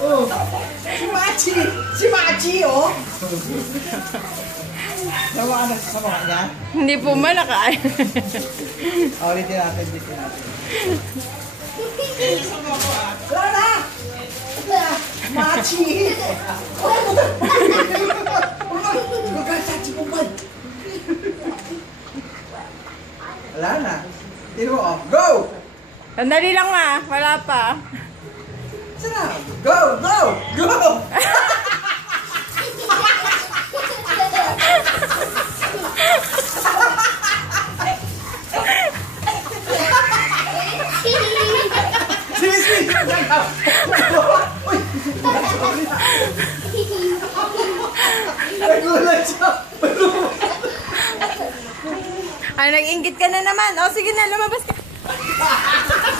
Oh, si Machi, oh. Nawa ka na sa mga niya? Hindi po malakain. Ulitin natin. Wala na! Machi! Wala na. Tino mo, go! Sandali lang ma, wala pa. Sana, go! Go! Go! Nagulat siya. Ay, nag-inggit ka na naman. O, sige na, lumabas ka.